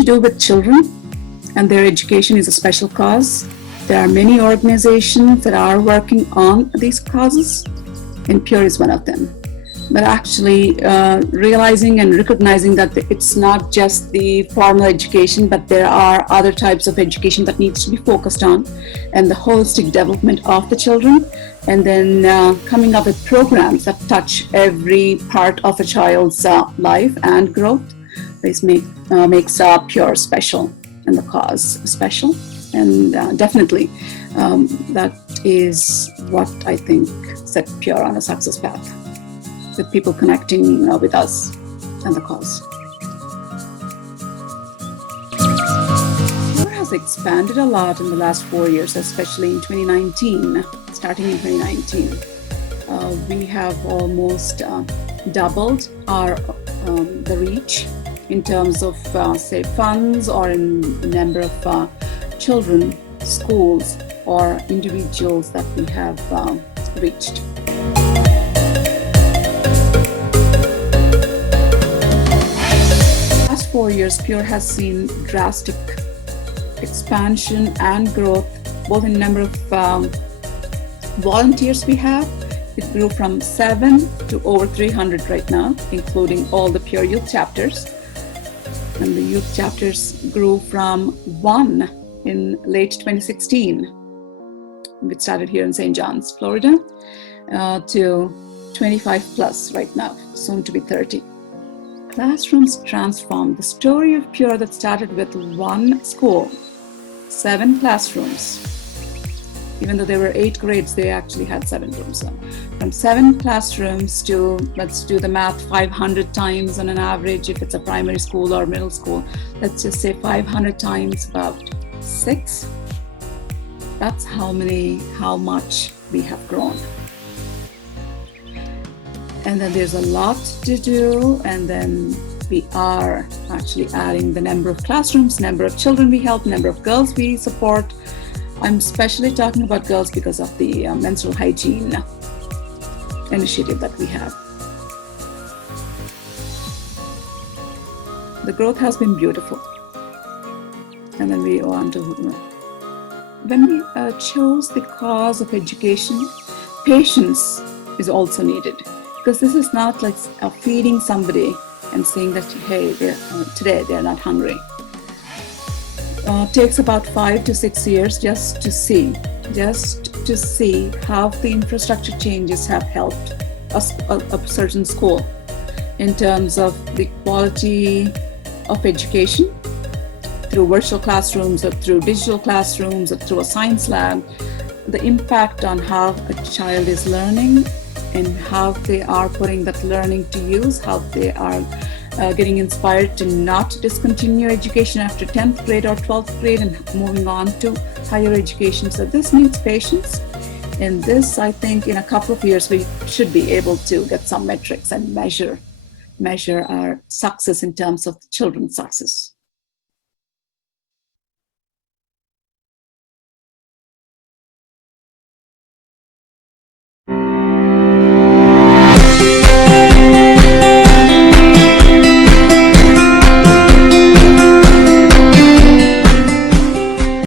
to do with children, and their education is a special cause. There are many organizations that are working on these causes, and Pure is one of them. But actually realizing and recognizing that it's not just the formal education, but there are other types of education that needs to be focused on, and the holistic development of the children, and then coming up with programs that touch every part of a child's life and growth. This makes Pure special, and the cause special, and definitely that is what I think set Pure on a success path, with people connecting with us and the cause. Pure has expanded a lot in the last 4 years, especially in 2019. Starting in 2019, we have almost doubled our the reach in terms of say funds, or in number of children, schools, or individuals that we have reached. Last 4 years, Pure has seen drastic expansion and growth, both in number of volunteers we have. It grew from 7 to over 300 right now, including all the Pure Youth chapters. And the youth chapters grew from 1 in late 2016, which started here in St. John's, Florida, to 25 plus right now, soon to be 30. Classrooms transformed. The story of Pure that started with 1 school, 7 classrooms. Even though there were 8 grades, they actually had 7 rooms. So from 7 classrooms to, let's do the math, 500 times on an average, if it's a primary school or middle school, let's just say 500 times about 6. That's how much we have grown. And then there's a lot to do, and then we are actually adding the number of classrooms, number of children we help, number of girls we support. I'm especially talking about girls because of the menstrual hygiene initiative that we have. The growth has been beautiful. And then we go on to, when we chose the cause of education, patience is also needed, because this is not like feeding somebody and saying that, hey, today they're not hungry. Takes about 5 to 6 years just to see how the infrastructure changes have helped a certain school in terms of the quality of education through virtual classrooms, or through digital classrooms, or through a science lab, the impact on how a child is learning and how they are putting that learning to use, how they are getting inspired to not discontinue education after 10th grade or 12th grade and moving on to higher education. So this needs patience. And this, I think, in a couple of years, we should be able to get some metrics and measure our success in terms of children's success.